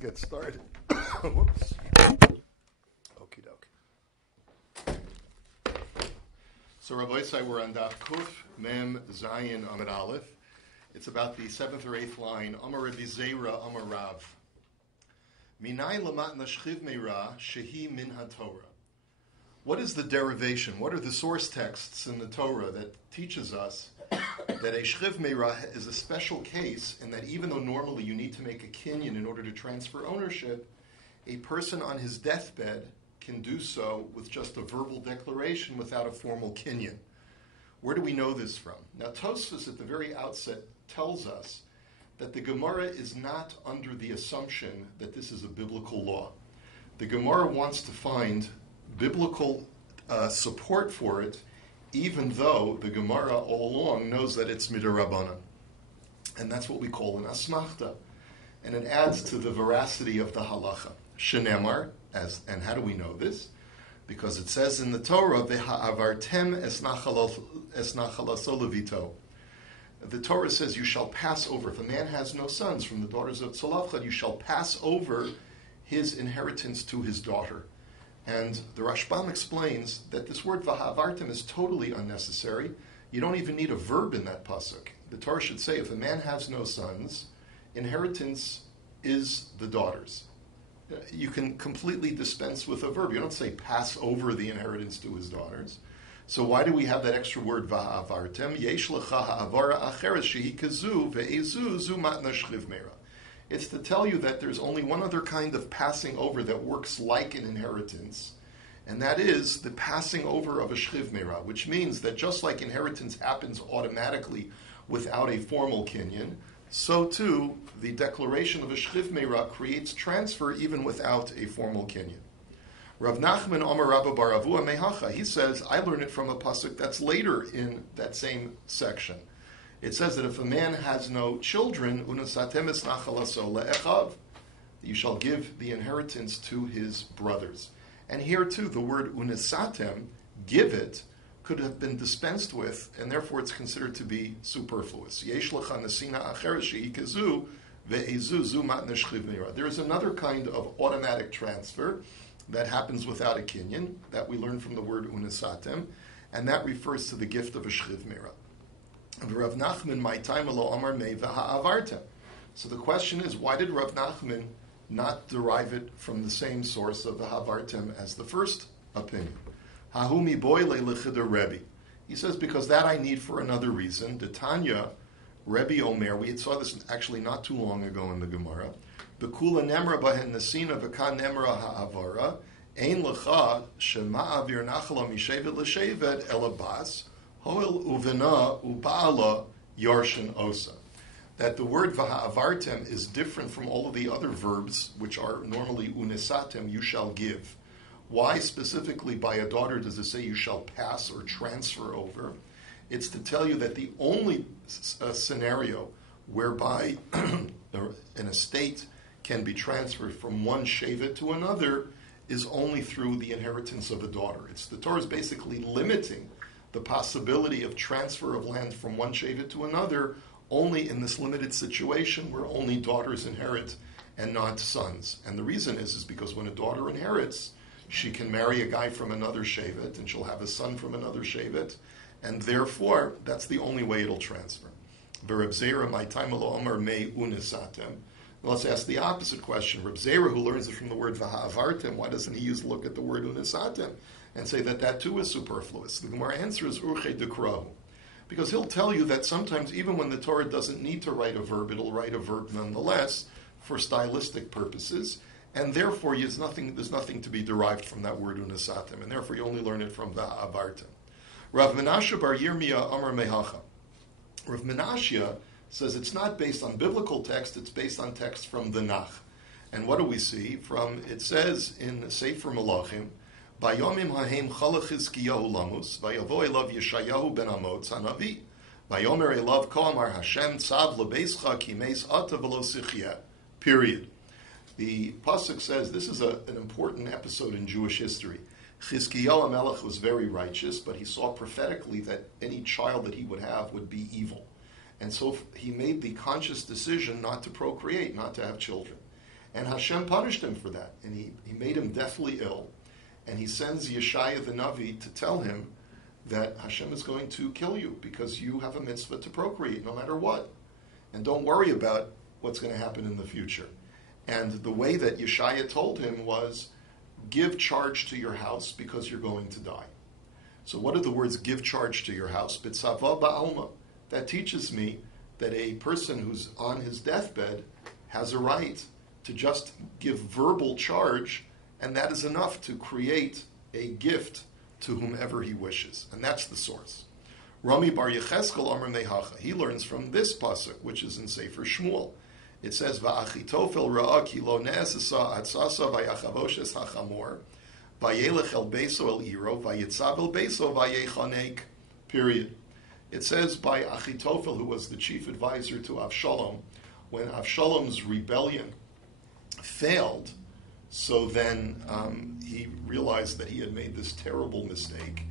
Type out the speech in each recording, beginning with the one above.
get started. Whoops. Okie doke. So Rabbi say we're on Daf Kuf Mem Zayin Amud Aleph. It's about the 7th or 8th line. Amar Rabbi Zera Amar Rav. Minay lamat nashchiv meira shehi min haTorah. What is the derivation? What are the source texts in the Torah that teaches us that a shchiv meira is a special case, and that even though normally you need to make a kinyan in order to transfer ownership, a person on his deathbed can do so with just a verbal declaration without a formal kinyan? Where do we know this from? Now, Tosfos at the very outset tells us that the Gemara is not under the assumption that this is a biblical law. The Gemara wants to find biblical support for it, even though the Gemara all along knows that it's midarabanan. And that's what we call an asmachta. And it adds to the veracity of the halacha. Shenemar, and how do we know this? Because it says in the Torah, V'ha'avartem es nachalaso levito. The Torah says, you shall pass over. If a man has no sons from the daughters of Tzolachad, you shall pass over his inheritance to his daughter. And the Rashbam explains that this word v'ha'avartem is totally unnecessary. You don't even need a verb in that pasuk. The Torah should say, if a man has no sons, inheritance is the daughter's. You can completely dispense with a verb. You don't say pass over the inheritance to his daughters. So why do we have that extra word v'ha'avartem? Yesh lecha ha'avara acheres shehi kazu ve'ezu zu matna shchiv meira. It's to tell you that there's only one other kind of passing over that works like an inheritance, and that is the passing over of a shchiv meira, which means that just like inheritance happens automatically without a formal kinyan, so too the declaration of a shchiv meira creates transfer even without a formal kinyan. Rav Nachman Amar Rabba bar Avua mehacha. He says, I learn it from a pasuk that's later in that same section. It says that if a man has no children, unasatem es nachalaso le'echav, you shall give the inheritance to his brothers. And here too, the word unasatem, give it, could have been dispensed with, and therefore it's considered to be superfluous. Yesh lecha nesina acheres shehi kazu ve'ezu zu matna shchiv meira. There is another kind of automatic transfer that happens without a kinyan, that we learn from the word unasatem, and that refers to the gift of a shchiv meira. Rav Nachman, my time alo amar me v'ha'avartem. So the question is, why did Rav Nachman not derive it from the same source of the ha'avartem as the first opinion? Hahumi boile lechida Rabbi. He says, because that I need for another reason. The Tanya, Rabbi Omer, we saw this actually not too long ago in the Gemara. Bekula nemra bahen nesina v'kan nemra ha'avara, ein lecha shema'avir nachala mishevet l'shevet elabas, hoil uvena uba'ala yarshin osa. That the word v'ha'avartem is different from all of the other verbs, which are normally unisatem, you shall give. Why specifically by a daughter does it say you shall pass or transfer over? It's to tell you that the only scenario whereby an estate can be transferred from one shevet to another is only through the inheritance of a daughter. The Torah is basically limiting the possibility of transfer of land from one shevet to another only in this limited situation where only daughters inherit and not sons. And the reason is because when a daughter inherits, she can marry a guy from another shevet and she'll have a son from another shevet, and therefore that's the only way it'll transfer. Reb Zera, my time alo amar me unisatem. Let's ask the opposite question. Reb Zera, who learns it from the word v'ha'avartem, why doesn't he look at the word unisatem and say that too is superfluous? The Gemara answer is urche dekrahu. Because he'll tell you that sometimes even when the Torah doesn't need to write a verb, it'll write a verb nonetheless for stylistic purposes, and therefore there's nothing to be derived from that word unisatem, and therefore you only learn it from v'ha'avartem. Rav Menashe bar Yirmiyah Amar mehacha. Rav Menashe says it's not based on biblical text, it's based on text from the Nach. And what do we see? It says in Sefer Malachim, Bayomim hahem chalach Chizkiyahu lamus, vayavo elav Yeshayahu ben Amotz hanavi, vayomer elav ko amar Hashem tzav lebeischa ki meis ata v'lo sichya. Period. The pasuk says this is an important episode in Jewish history. Chizkiyahu HaMelech was very righteous, but he saw prophetically that any child that he would have would be evil. And so he made the conscious decision not to procreate, not to have children. And Hashem punished him for that. And he made him deathly ill. And he sends Yeshaya the Navi to tell him that Hashem is going to kill you because you have a mitzvah to procreate no matter what. And don't worry about what's going to happen in the future. And the way that Yeshaya told him was, give charge to your house because you're going to die. So what are the words, give charge to your house? B'tzava ba'alma. That teaches me that a person who's on his deathbed has a right to just give verbal charge, and that is enough to create a gift to whomever he wishes. And that's the source. Rami Bar Yecheskel Amar Mehacha. He learns from this pasuk, which is in Sefer Shmuel. It says, Va'achitofel ra'a ki lo ne'esasa atzasa v'yachavoshes hachamor va'yelech el beso el iro va'yitzav el beso va'yechanek. Period. It says by Achitophel, who was the chief advisor to Avshalom, when Avshalom's rebellion failed, so then he realized that he had made this terrible mistake.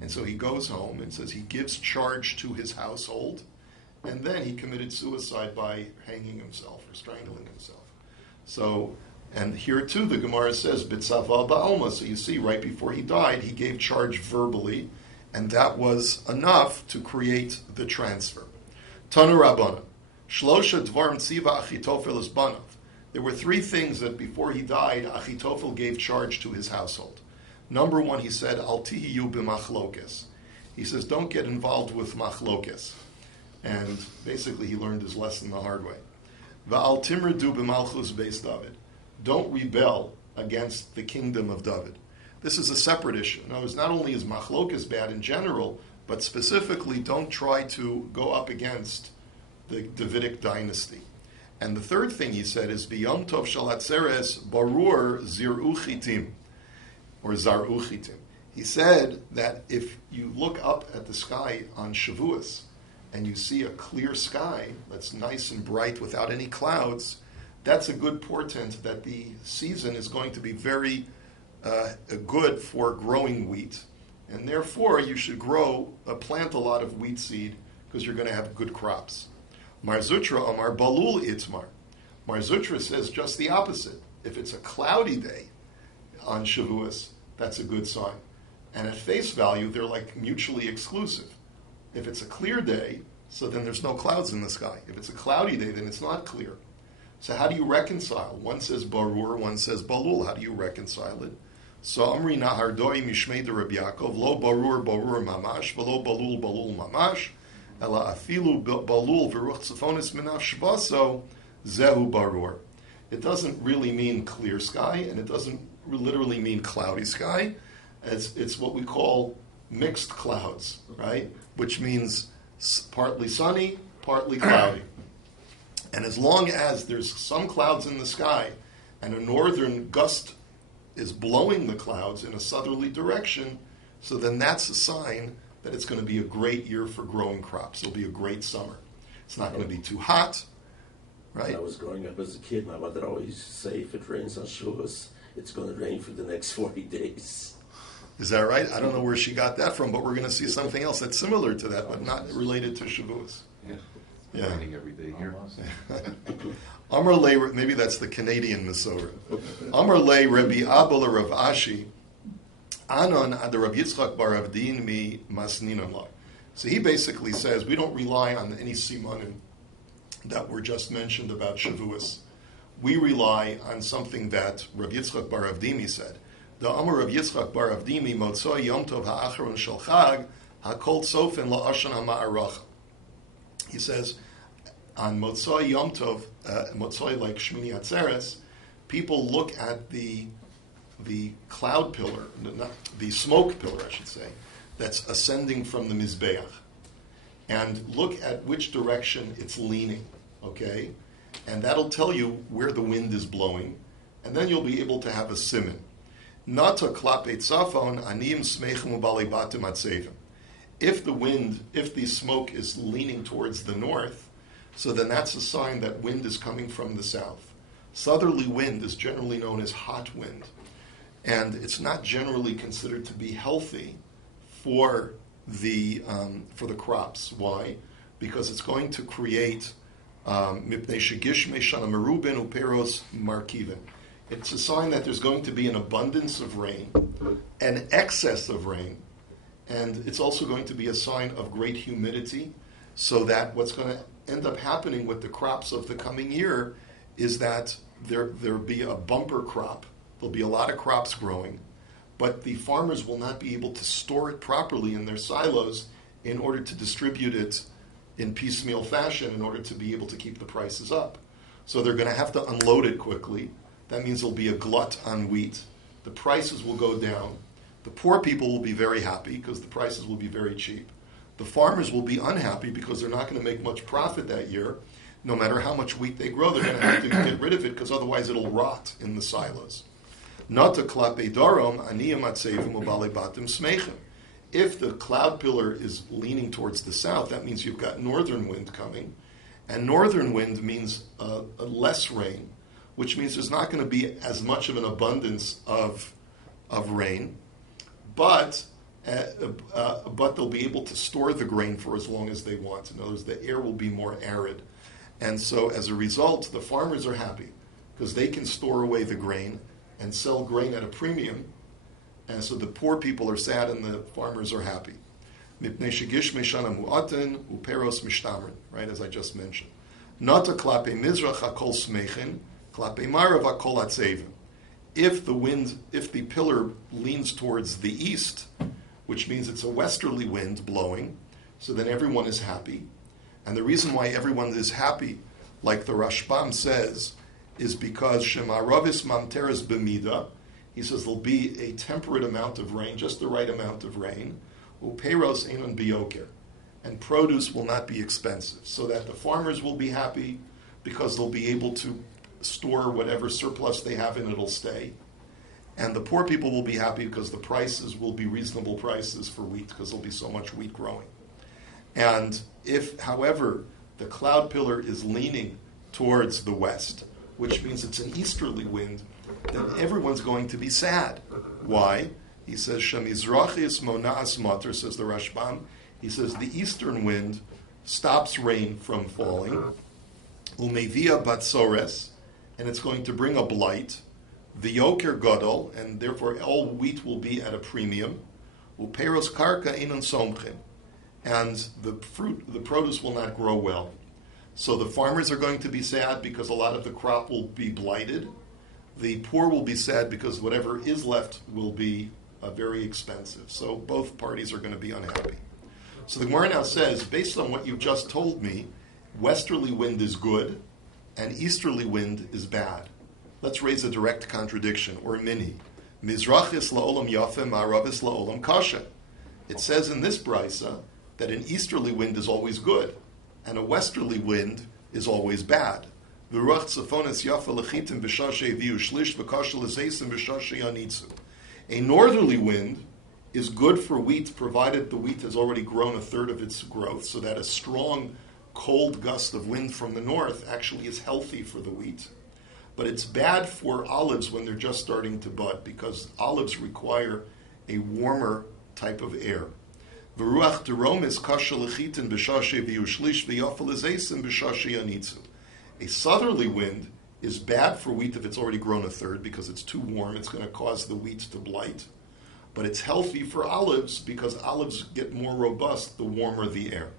And so he goes home and says he gives charge to his household, and then he committed suicide by hanging himself or strangling himself. So, and here too the Gemara says, B'tzava ba'alma. So you see, right before he died, he gave charge verbally, and that was enough to create the transfer. Tanu Rabbana, Shlosha Dvarim Tziva Achitophel is Banav. There were three things that before he died, Achitophel gave charge to his household. Number one, he said, Al tihiyu b'machlokes. He says, don't get involved with machlokes. And basically he learned his lesson the hard way. Va'al timrdu b'malchus beis David. Don't rebel against the kingdom of David. This is a separate issue. Now, it's not only is machlokes bad in general, but specifically don't try to go up against the Davidic dynasty. And the third thing he said is, B'yom tov shel hatzeres barur zir'u chitim, or zar'u chitim. He said that if you look up at the sky on Shavuos and you see a clear sky that's nice and bright without any clouds, that's a good portent that the season is going to be very good for growing wheat. And therefore, you should plant a lot of wheat seed because you're going to have good crops. Mar Zutra Amar Balul Itmar. Mar Zutra says just the opposite. If it's a cloudy day on Shavuos, that's a good sign. And at face value, they're like mutually exclusive. If it's a clear day, so then there's no clouds in the sky. If it's a cloudy day, then it's not clear. So how do you reconcile? One says Barur, one says Balul. How do you reconcile it? So Amri Nahardoi Mishmei de Rabbi Yaakov, Lo Barur Barur Mamash, Velo Balul Balul Mamash, Ela Afilu Balul Veruch Tzifonis Minav Shvaso, Zehu Barur. It doesn't really mean clear sky, and it doesn't literally mean cloudy sky. It's what we call mixed clouds, right? Which means partly sunny, partly cloudy. And as long as there's some clouds in the sky and a northern gust is blowing the clouds in a southerly direction, so then that's a sign that it's going to be a great year for growing crops. It'll be a great summer. It's not going to be too hot, right? When I was growing up as a kid, my mother always used to say, if it rains on Shavuos, it's going to rain for the next 40 days. Is that right? I don't know where she got that from, but we're going to see something else that's similar to that, but not related to Shavuos. Yeah. Raining every day here. Amar lei, maybe that's the Canadian Masorah. Amar lei Rabbi Abel Rav Ashi, Anon ad Rav Yitzchak bar Avdin mi masninon lai. So he basically says we don't rely on any simanim that were just mentioned about Shavuos. We rely on something that Rav Yitzchak bar Avdimi said. The Amar Rav Yitzchak bar Avdimi motzoi yom tov ha'acharon shel chag hakol sofen la'ashan ha'ma'aracha. He says, on Motzoi Yom Tov, Motzoi like Shmini Atzeres, people look at the cloud pillar, the smoke pillar, I should say, that's ascending from the Mizbeach, and look at which direction it's leaning, okay? And that'll tell you where the wind is blowing, and then you'll be able to have a siman. Nata klape tzafon anim smechem ubali batim atzevim. If the smoke is leaning towards the north, so then that's a sign that wind is coming from the south. Southerly wind is generally known as hot wind, and it's not generally considered to be healthy for the crops. Why? Because it's going to create Mipnei shegish meshana merubin uperos markivin. It's a sign that there's going to be an abundance of rain, an excess of rain, and it's also going to be a sign of great humidity, so that what's going to end up happening with the crops of the coming year is that there'll be a bumper crop. There'll be a lot of crops growing, but the farmers will not be able to store it properly in their silos in order to distribute it in piecemeal fashion in order to be able to keep the prices up. So they're going to have to unload it quickly. That means there'll be a glut on wheat. The prices will go down. The poor people will be very happy because the prices will be very cheap. The farmers will be unhappy because they're not going to make much profit that year. No matter how much wheat they grow, they're going to have to get rid of it because otherwise it'll rot in the silos. Nata klape darom aniyam atzevim ubale batim smechim. If the cloud pillar is leaning towards the south, that means you've got northern wind coming. And northern wind means less rain, which means there's not going to be as much of an abundance of rain. But they'll be able to store the grain for as long as they want. In other words, the air will be more arid. And so as a result, the farmers are happy because they can store away the grain and sell grain at a premium. And so the poor people are sad and the farmers are happy. Mipnei shegish meshana mu'aten uperos mishtamrin, right, as I just mentioned. Nata klape mizrach hakol smechin, klape marav hakol atzevim. If the pillar leans towards the east, which means it's a westerly wind blowing, so then everyone is happy. And the reason why everyone is happy, like the Rashbam says, is because Shemaravis Mamteres B'mida, he says there'll be a temperate amount of rain, just the right amount of rain, Uperos Einon Bioker, and produce will not be expensive, so that the farmers will be happy because they'll be able to store whatever surplus they have and it'll stay. And the poor people will be happy because the prices will be reasonable prices for wheat because there'll be so much wheat growing. And if, however, the cloud pillar is leaning towards the west, which means it's an easterly wind, then everyone's going to be sad. Why? He says, Shemizrachis mona'as mater, says the Rashbam. He says the eastern wind stops rain from falling. Umevia batsores, and it's going to bring a blight. V'yoker gadol, and therefore all wheat will be at a premium. Uperos karka inon somchim, and the produce will not grow well. So the farmers are going to be sad because a lot of the crop will be blighted. The poor will be sad because whatever is left will be very expensive. So both parties are going to be unhappy. So the Gemara now says, based on what you've just told me, westerly wind is good and easterly wind is bad. Let's raise a direct contradiction, or a mini. Mizrachis la'olam yafeh, ma'aravis la'olam kasha. It says in this brisa that an easterly wind is always good and a westerly wind is always bad. V'ruach tzafonis yafa lechitim b'shashe viu shlish v'kasha l'zeisim b'shashe yanitzu. A northerly wind is good for wheat provided the wheat has already grown a third of its growth, so that a strong cold gust of wind from the north actually is healthy for the wheat. But it's bad for olives when they're just starting to bud because olives require a warmer type of air. V'ruach derom is kasha lechitin b'shashe viu shlish v'yafa l'zeisim b'shashe yanitzu. A southerly wind is bad for wheat if it's already grown a third because it's too warm. It's going to cause the wheat to blight. But it's healthy for olives because olives get more robust the warmer the air.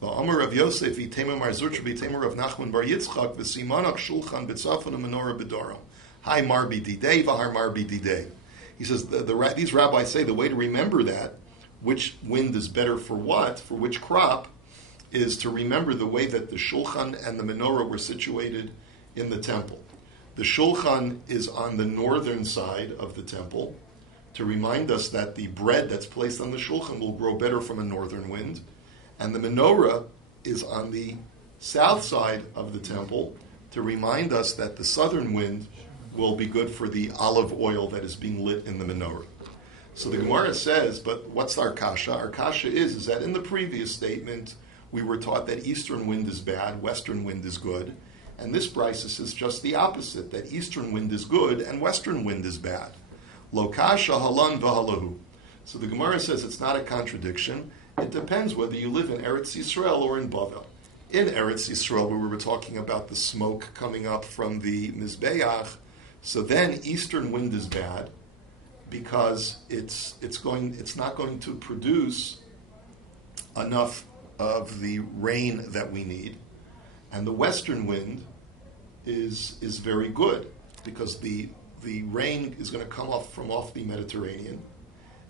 V'amar Rav Yosef v'tema marzurch v'tema Rav Nachman bar Yitzchak v'simanach shulchan b'tzafon u'menorah b'doram. Hi marbi didei v'har marbi didei. He says these rabbis say the way to remember that, which wind is better for what, for which crop, is to remember the way that the shulchan and the menorah were situated in the temple. The shulchan is on the northern side of the temple to remind us that the bread that's placed on the shulchan will grow better from a northern wind, and the menorah is on the south side of the temple to remind us that the southern wind will be good for the olive oil that is being lit in the menorah. So the Gemara says, but what's our kasha? Our kasha is that in the previous statement, we were taught that eastern wind is bad, western wind is good. And this brisa says just the opposite, that eastern wind is good and western wind is bad. Lo kasha halan v'halahu. So the Gemara says it's not a contradiction. It depends whether you live in Eretz Yisrael or in Bavel. in Eretz Yisrael, where we were talking about the smoke coming up from the Mizbeach, so then eastern wind is bad because it's not going to produce enough of the rain that we need, and the western wind is very good because the rain is going to come off the Mediterranean,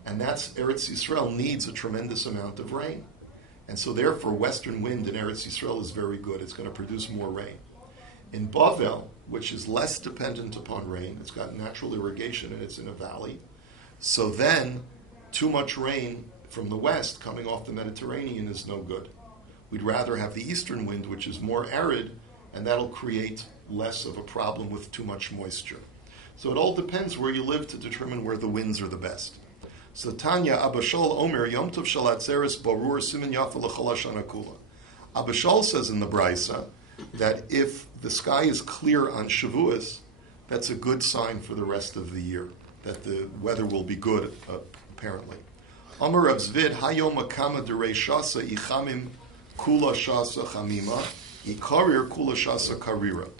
and that's Eretz Yisrael needs a tremendous amount of rain, and so therefore western wind in Eretz Yisrael is very good. It's going to produce more rain. In Bavel, which is less dependent upon rain, it's got natural irrigation and it's in a valley, so then too much rain from the west coming off the Mediterranean is no good. We'd rather have the eastern wind, which is more arid, and that'll create less of a problem with too much moisture. So it all depends where you live to determine where the winds are the best. So Tanya, Abashal Omer, Yom Tov Shal Atzeres Barur Simin Yafa L'Chol Hashana Kula. Abashal says in the Brisa that if the sky is clear on Shavuos, that's a good sign for the rest of the year, that the weather will be good, apparently. Amar Rav Zvid, Hayom Akama Derei Shasa Ichamim Kula Shasa Chamima, Ikarir Kula Shasa Karira.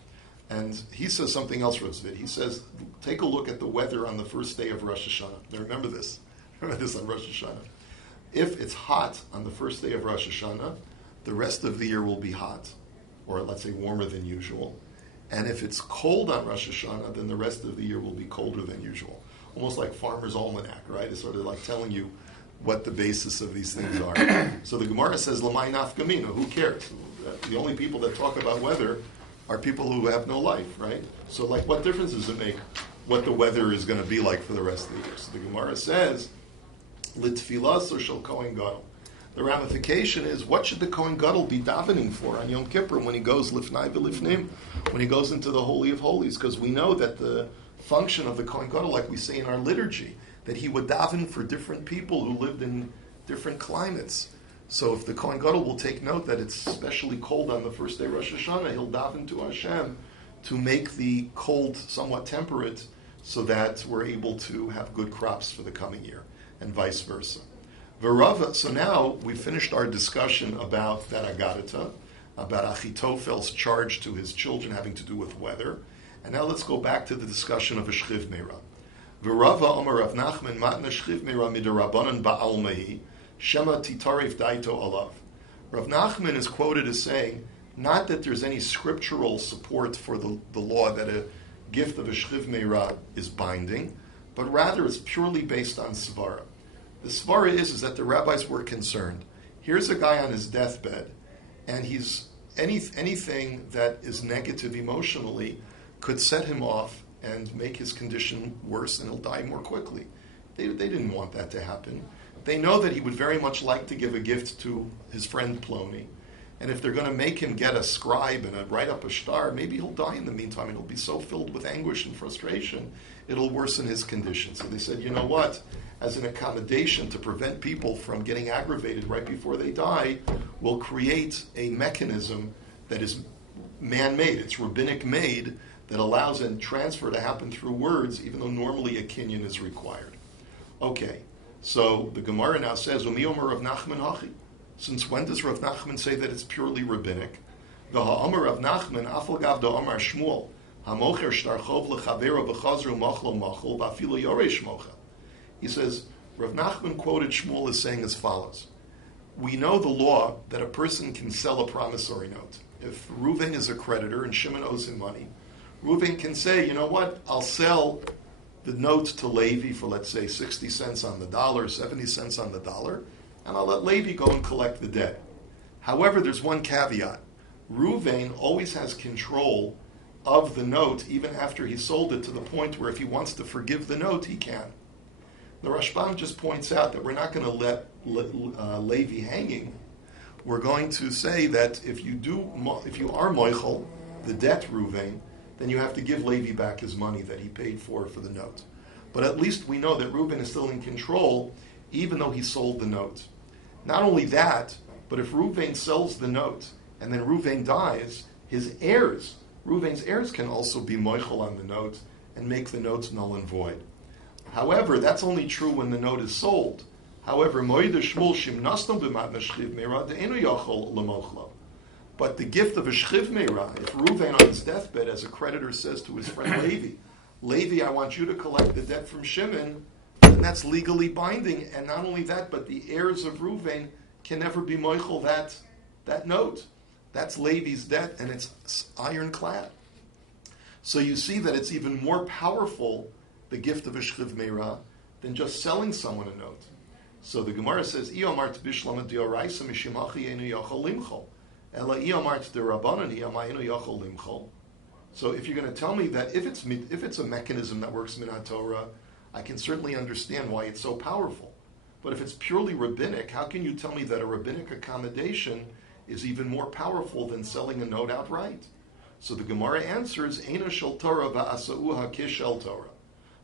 And he says something else, Rav Zvid. He says, take a look at the weather on the first day of Rosh Hashanah. Now remember this. Remember this on Rosh Hashanah. If it's hot on the first day of Rosh Hashanah, the rest of the year will be hot, or let's say warmer than usual. And if it's cold on Rosh Hashanah, then the rest of the year will be colder than usual. Almost like Farmer's Almanac, right? It's sort of like telling you what the basis of these things are. So the Gemara says, Lamai nafkamina, who cares? The only people that talk about weather are people who have no life, right? So like what difference does it make what the weather is going to be like for the rest of the year? So the Gemara says, Litfilas or shel Kohen Gadol. The ramification is, what should the Kohen Gadol be davening for on Yom Kippur when he goes lifnai v'lifnim, when he goes into the Holy of Holies? Because we know that the function of the Kohen Gadol, like we say in our liturgy, that he would daven for different people who lived in different climates. So if the Kohen Gadol will take note that it's especially cold on the first day Rosh Hashanah, he'll daven to Hashem to make the cold somewhat temperate so that we're able to have good crops for the coming year, and vice versa. V'rava, so now we finished our discussion about that Agadata, about Achitophel's charge to his children having to do with weather, and now let's go back to the discussion of a Shchiv Meira. V'rava Omer Rav Nachman matna Shchiv Meira midarabanan ba'al mehi shema titaref daito alav. Rav Nachman is quoted as saying, not that there's any scriptural support for the law that a gift of a Shchiv Meira is binding, but rather it's purely based on Svara. The svara is that the rabbis were concerned. Here's a guy on his deathbed, and he's anything that is negative emotionally could set him off and make his condition worse, and he'll die more quickly. They didn't want that to happen. They know that he would very much like to give a gift to his friend Plony, and if they're going to make him get a scribe and write up a shtar, maybe he'll die in the meantime, and he'll be so filled with anguish and frustration, it'll worsen his condition. So they said, you know what? As an accommodation to prevent people from getting aggravated right before they die, we'll create a mechanism that is man-made. It's rabbinic-made that allows a transfer to happen through words, even though normally a kinyan is required. Okay, so the Gemara now says, Umi Omer Rav Nachman Hachi. Since when does Rav Nachman say that it's purely rabbinic? V'ha'omer Rav Nachman, Afal Gav da Omer Shmuel, Ha'mocher shtarchov l'chavera b'chazru machlo machol, v'afilu yorei shmocha. He says, Rav Nachman quoted Shmuel as saying as follows. We know the law that a person can sell a promissory note. If Reuven is a creditor and Shimon owes him money, Reuven can say, you know what, I'll sell the note to Levi for, let's say, 60 cents on the dollar, 70 cents on the dollar, and I'll let Levi go and collect the debt. However, there's one caveat. Reuven always has control of the note even after he sold it, to the point where if he wants to forgive the note, he can. The Rashbam just points out that we're not going to let Levi hanging. We're going to say that if you are moichel, the debt Reuven, then you have to give Levi back his money that he paid for the note. But at least we know that Reuven is still in control, even though he sold the note. Not only that, but if Reuven sells the note and then Reuven dies, his heirs, Reuven's heirs, can also be moichel on the note and make the notes null and void. However, that's only true when the note is sold. However, Moed Shmuel Shim Nastam B'Matna Shchiv Meira De'enu Yachol L'Mochlo. But the gift of a shchiv meira, if Reuven on his deathbed as a creditor says to his friend Levi, I want you to collect the debt from Shimon, then that's legally binding. And not only that, but the heirs of Reuven can never be moichel that note. That's Levi's debt, and it's ironclad. So you see that it's even more powerful, the gift of a shchiv meira, than just selling someone a note. So the Gemara says, "Iyomart bishlam dioraisa mishimachi enu yachol limchol, ela iyomart derabanan iyamayinu yachol limchol." So if you're going to tell me that if it's a mechanism that works minat Torah, I can certainly understand why it's so powerful. But if it's purely rabbinic, how can you tell me that a rabbinic accommodation is even more powerful than selling a note outright? So the Gemara answers, "Eina shel Torah va'asauha kishel Torah."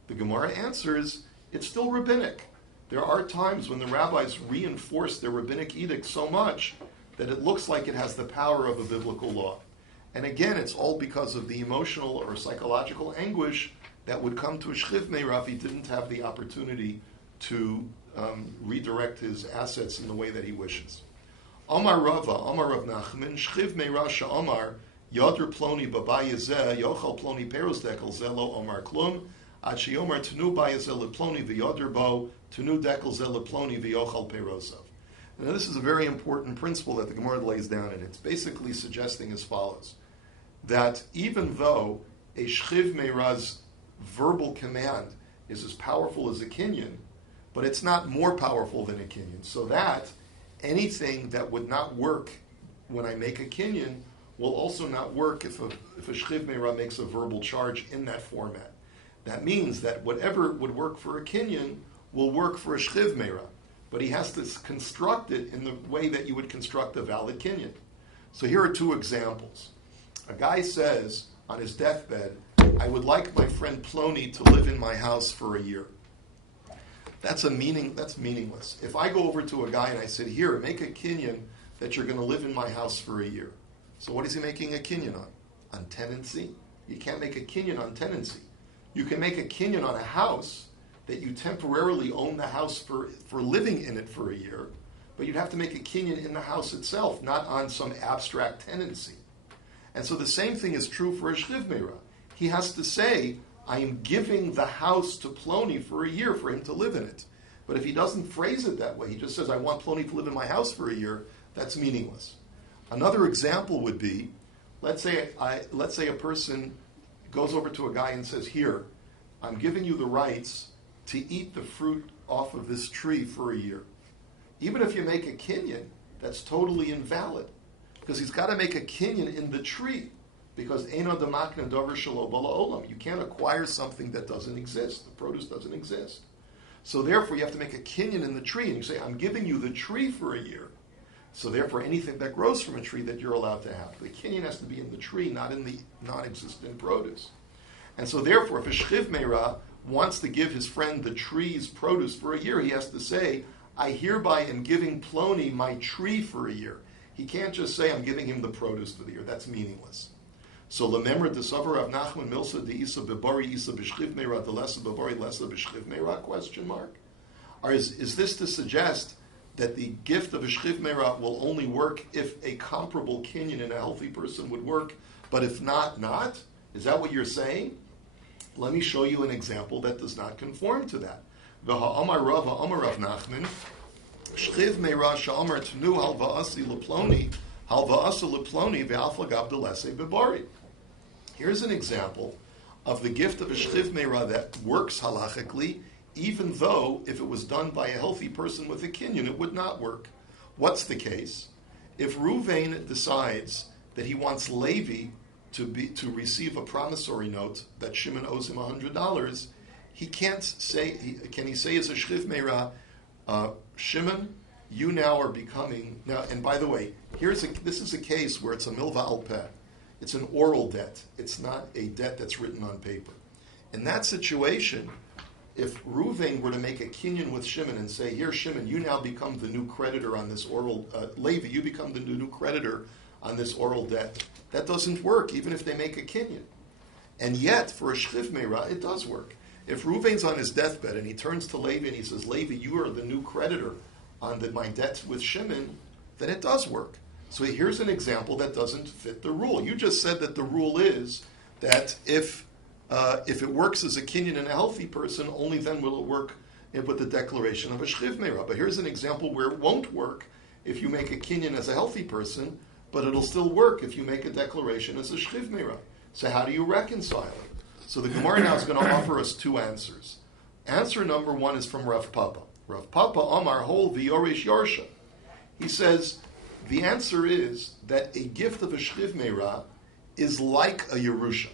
The Gemara answers, it's still rabbinic. There are times when the rabbis reinforce their rabbinic edict so much that it looks like it has the power of a biblical law. And again, it's all because of the emotional or psychological anguish that would come to a shchiv meira if he didn't have the opportunity to redirect his assets in the way that he wishes. Amar Rava, Amar Rav Nachman, shchiv meira sha'amar, yadr ploni babayezeh, yochal ploni peros dekel zelo omar klum, ad sheyomar tenu bayezeh leploni v'yadr bo, tenu dekel zeh leploni v'yochal perosav. Now this is a very important principle that the Gemara lays down, and it's basically suggesting as follows, that even though a shchiv meira's verbal command is as powerful as a kinyan, but it's not more powerful than a kinyan, so that anything that would not work when I make a kinyan will also not work if a shchiv meira makes a verbal charge in that format. That means that whatever would work for a kinyan will work for a shchiv meira, but he has to construct it in the way that you would construct a valid kinyan. So here are two examples. A guy says on his deathbed, I would like my friend Ploni to live in my house for a year. That's meaningless. If I go over to a guy and I said, here, make a kinyan that you're going to live in my house for a year. So what is he making a kinyan on? On tenancy? You can't make a kinyan on tenancy. You can make a kinyan on a house that you temporarily own the house for living in it for a year, but you'd have to make a kinyan in the house itself, not on some abstract tenancy. And so the same thing is true for a shchiv meira. He has to say, I am giving the house to Ploni for a year for him to live in it. But if he doesn't phrase it that way, he just says, I want Ploni to live in my house for a year, that's meaningless. Another example would be, let's say a person goes over to a guy and says, here, I'm giving you the rights to eat the fruit off of this tree for a year. Even if you make a kinyan, that's totally invalid, because he's got to make a kinyan in the tree, because eino demakna davar shelo bala olam. You can't acquire something that doesn't exist. The produce doesn't exist. So therefore, you have to make a kinyan in the tree, and you say, I'm giving you the tree for a year. So therefore, anything that grows from a tree that you're allowed to have. The kinyan has to be in the tree, not in the non-existent produce. And so therefore, if a shchiv meira wants to give his friend the tree's produce for a year, he has to say, I hereby am giving Ploni my tree for a year. He can't just say, I'm giving him the produce for the year. That's meaningless. So, lememra desavar Rav Nachman milsa de isa bebari isa b'shchiv meira de lesa bebari lesa b'shchiv meira, question mark? Or is this to suggest that the gift of a shchiv meira will only work if a comparable kinyan in a healthy person would work, but if not? Is that what you're saying? Let me show you an example that does not conform to that. V'ha amar Rava amar Rav Nachman, shchiv meira sha'amar tenu hal va'asi leploni, hal va'asa leploni ve'af lagav delese bebari. Here's an example of the gift of a shchiv meira that works halachically, even though if it was done by a healthy person with a kinyan, it would not work. What's the case? If Reuven decides that he wants Levi to receive a promissory note that Shimon owes him $100, he can't say. Can he say as a shchiv meira, Shimon, you now are becoming now? And by the way, this is a case where it's a milva al peh. It's an oral debt. It's not a debt that's written on paper. In that situation, if Reuven were to make a kinyan with Shimon and say, here, Shimon, you now become the new creditor on this oral, Levi, you become the new creditor on this oral debt, that doesn't work, even if they make a kinyan. And yet, for a shchiv meira, it does work. If Reuven's on his deathbed and he turns to Levi and he says, Levi, you are the new creditor on my debt with Shimon, then it does work. So here's an example that doesn't fit the rule. You just said that the rule is that if it works as a kinyan in a healthy person, only then will it work with the declaration of a shchiv meira. But here's an example where it won't work if you make a kinyan as a healthy person, but it'll still work if you make a declaration as a shchiv meira. So how do you reconcile it? So the Gemara now is going to offer us two answers. Answer number one is from Rav Papa. Rav Papa Amar Hol V'Yorish Yarsha. He says the answer is that a gift of a shchiv meira is like a Yerusha,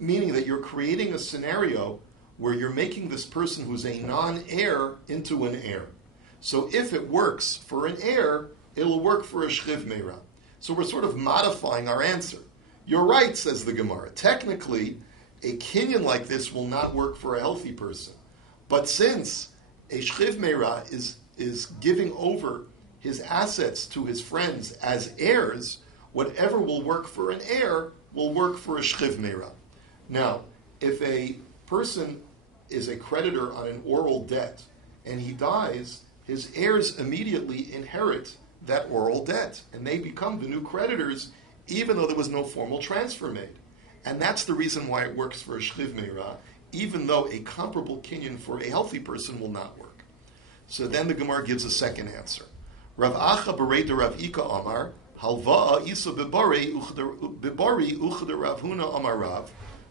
meaning that you're creating a scenario where you're making this person who's a non-heir into an heir. So if it works for an heir, it'll work for a shchiv meira. So we're sort of modifying our answer. You're right, says the Gemara. Technically, a kinyan like this will not work for a healthy person. But since a shchiv meira is giving over his assets to his friends as heirs, whatever will work for an heir will work for a shchiv meira. Now, if a person is a creditor on an oral debt and he dies, his heirs immediately inherit that oral debt, and they become the new creditors even though there was no formal transfer made. And that's the reason why it works for a shchiv meira, even though a comparable kinyan for a healthy person will not work. So then the Gemara gives a second answer. Rav Acha berei de Rav Ika Amar, Halva'a isa bibari uchda Rav Huna Amar Rav,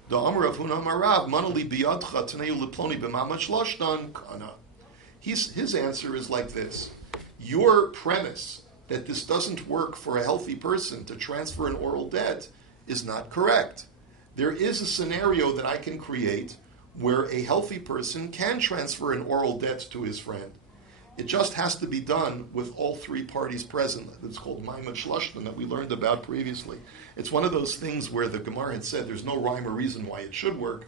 the Amar Rav Huna Amar Rav, Manali biyadcha taneu leploni b'mamach shloshtan kana. His answer is like this. Your premise that this doesn't work for a healthy person to transfer an oral debt is not correct. There is a scenario that I can create where a healthy person can transfer an oral debt to his friend. It just has to be done with all three parties present. It's called Maimon Shlushtan that we learned about previously. It's one of those things where the Gemara had said there's no rhyme or reason why it should work,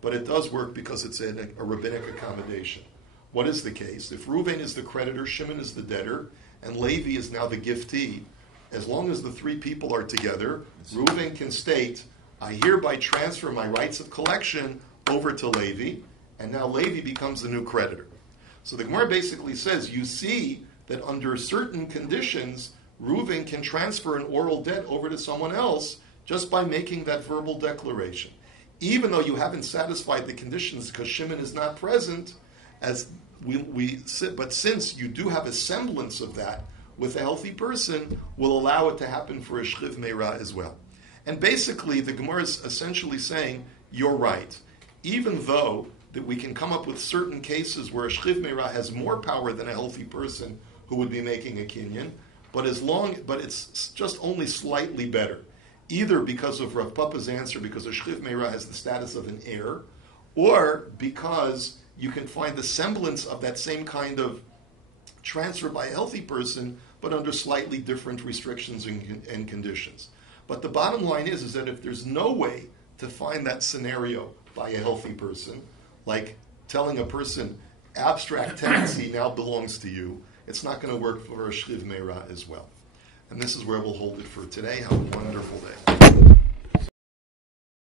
but it does work because it's a rabbinic accommodation. What is the case? If Reuven is the creditor, Shimon is the debtor, and Levi is now the giftee, as long as the three people are together, Reuven can state, I hereby transfer my rights of collection over to Levi, and now Levi becomes the new creditor. So the Gemara basically says, you see that under certain conditions, Reuven can transfer an oral debt over to someone else just by making that verbal declaration. Even though you haven't satisfied the conditions because Shimon is not present, but since you do have a semblance of that with a healthy person, will allow it to happen for a shchiv meira as well. And basically, the Gemara is essentially saying, you're right. Even though that we can come up with certain cases where a shchiv meira has more power than a healthy person who would be making a kinyan, but it's just only slightly better. Either because of Rav Papa's answer, because a shchiv meira has the status of an heir, or because you can find the semblance of that same kind of transfer by a healthy person, but under slightly different restrictions and conditions. But the bottom line is that if there's no way to find that scenario by a healthy person, like telling a person, abstract tendency now belongs to you, it's not going to work for a shchiv meira as well. And this is where we'll hold it for today. Have a wonderful day.